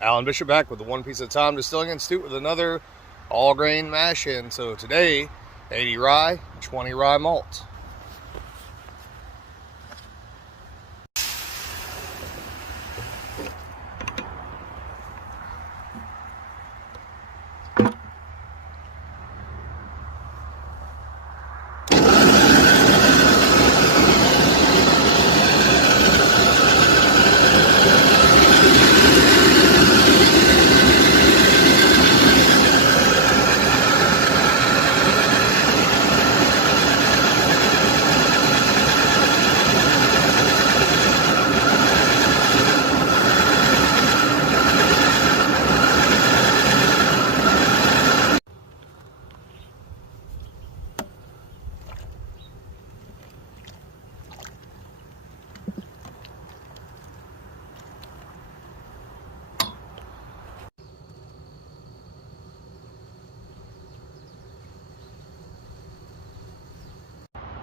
Alan Bishop back with the One Piece at a Time Distilling Institute with another all grain mash in. So today, 80 rye, 20 rye malt.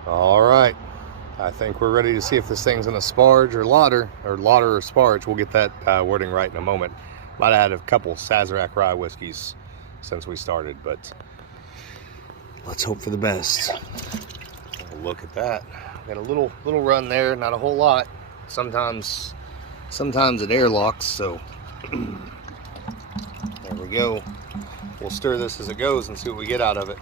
All right, I think we're ready to see if this thing's gonna sparge or lauter, or sparge. We'll get that wording right in a moment. Might have had a couple Sazerac rye whiskeys since we started, but let's hope for the best. Look at that. Got a little run there, not a whole lot. Sometimes it airlocks, so there we go. We'll stir this as it goes and see what we get out of it.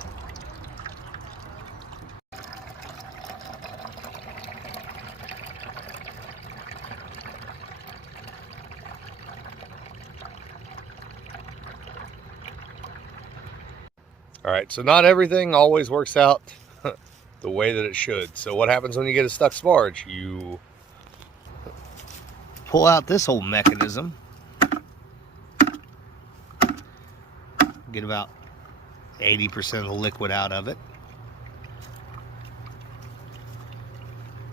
All right, so not everything always works out the way that it should. So what happens when you get a stuck sparge? You pull out this whole mechanism, get about 80% of the liquid out of it.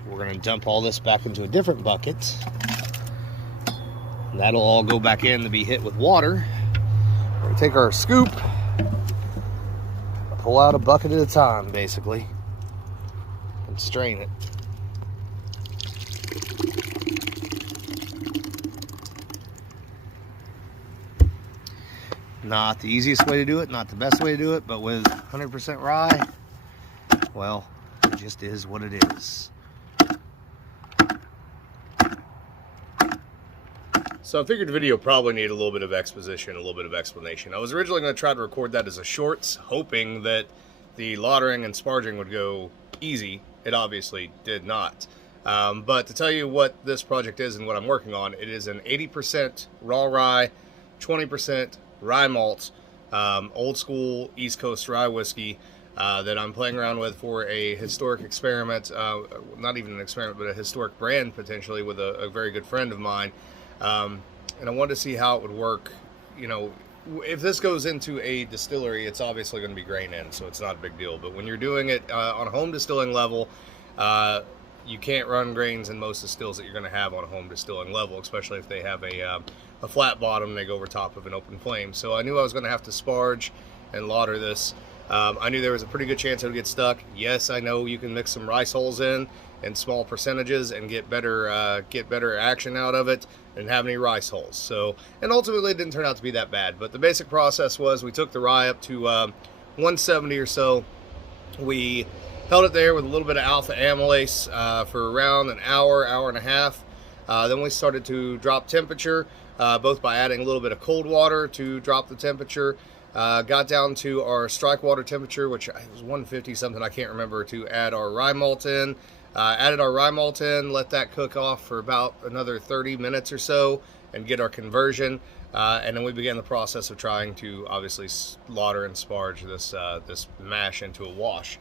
We're gonna dump all this back into a different bucket. That'll all go back in to be hit with water. We're gonna take our scoop, pull out a bucket at a time, basically, and strain it. Not the easiest way to do it, not the best way to do it, but with 100% rye, well, it just is what it is. So I figured the video probably needed a little bit of exposition, a little bit of explanation. I was originally going to try to record that as a shorts, hoping that the lautering and sparging would go easy. It obviously did not. But to tell you what this project is and what I'm working on, it is an 80% raw rye, 20% rye malt, old school East Coast rye whiskey that I'm playing around with for a historic experiment, not even an experiment, but a historic brand potentially with a very good friend of mine. And I wanted to see how it would work. You know, if this goes into a distillery, it's obviously going to be grain in, so it's not a big deal. But when you're doing it on a home distilling level, you can't run grains in most distills that you're going to have on a home distilling level, especially if they have a flat bottom and they go over top of an open flame. So I knew I was going to have to sparge and lauter this. I knew there was a pretty good chance it would get stuck. Yes, I know you can mix some rice hulls in small percentages and get better action out of it and have any rice hulls. So, and ultimately it didn't turn out to be that bad. But the basic process was we took the rye up to 170 or so. We held it there with a little bit of alpha amylase for around an hour, hour and a half. Then we started to drop temperature, both by adding a little bit of cold water to drop the temperature. Got down to our strike water temperature, which was 150 something, I can't remember, to add our rye malt in. Added our rye malt in, let that cook off for about another 30 minutes or so and get our conversion. And then we began the process of trying to obviously lauter and sparge this mash into a wash,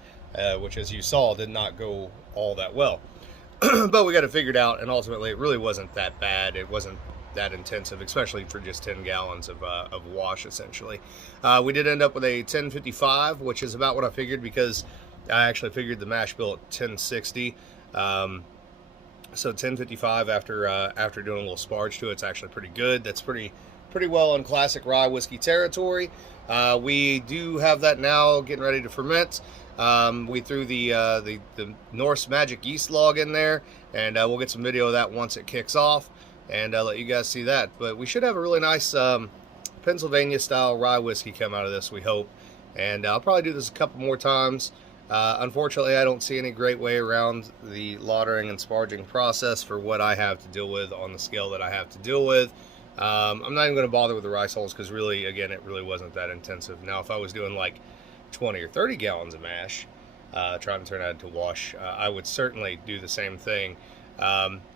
which, as you saw, did not go all that well. But we got it figured out, and ultimately it really wasn't that bad. It wasn't that intensive, especially for just 10 gallons of wash, essentially. We did end up with a 1055, which is about what I figured, because I actually figured the mash bill at 1060. So 1055 after doing a little sparge to it, it's actually pretty good. That's pretty well in classic rye whiskey territory. We do have that now getting ready to ferment. We threw the Norse Magic yeast log in there, and we'll get some video of that once it kicks off. and let you guys see that. But we should have a really nice Pennsylvania style rye whiskey come out of this, we hope. And I'll probably do this a couple more times. Unfortunately, I don't see any great way around the lautering and sparging process for what I have to deal with on the scale that I have to deal with. I'm not even going to bother with the rice hulls because really, again, it really wasn't that intensive. Now, if I was doing like 20 or 30 gallons of mash, trying to turn that into wash, I would certainly do the same thing.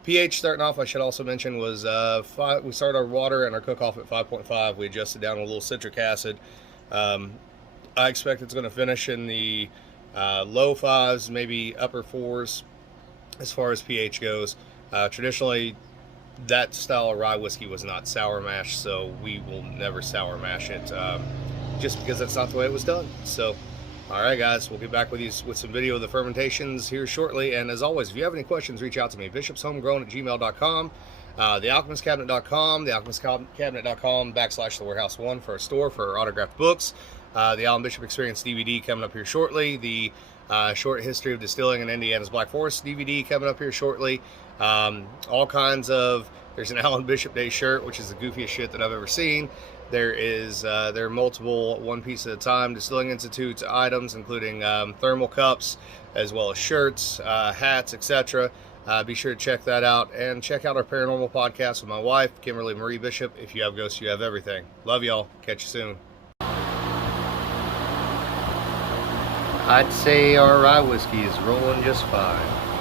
pH starting off, I should also mention, was we started our water and our cook-off at 5.5. We adjusted down with a little citric acid. I expect it's going to finish in the low 5s, maybe upper 4s as far as pH goes. Traditionally, that style of rye whiskey was not sour mash, so we will never sour mash it, just because that's not the way it was done. So, alright guys, we'll get back with you with some video of the fermentations here shortly. And as always, if you have any questions, reach out to me. bishopshomegrown@gmail.com, thealchemistcabinet.com, thealchemistcabinet.com/thewarehouse1 for a store for our autographed books. The Alan Bishop Experience DVD coming up here shortly. The short history of distilling in Indiana's Black Forest DVD coming up here shortly. All kinds of, there's an Alan Bishop Day shirt, which is the goofiest shit that I've ever seen. There are multiple one piece at a time Distilling Institute items, including thermal cups, as well as shirts, hats, etc. Be sure to check that out, and check out our paranormal podcast with my wife, Kimberly Marie Bishop. If you have ghosts, you have everything. Love y'all. Catch you soon. I'd say our rye whiskey is rolling just fine.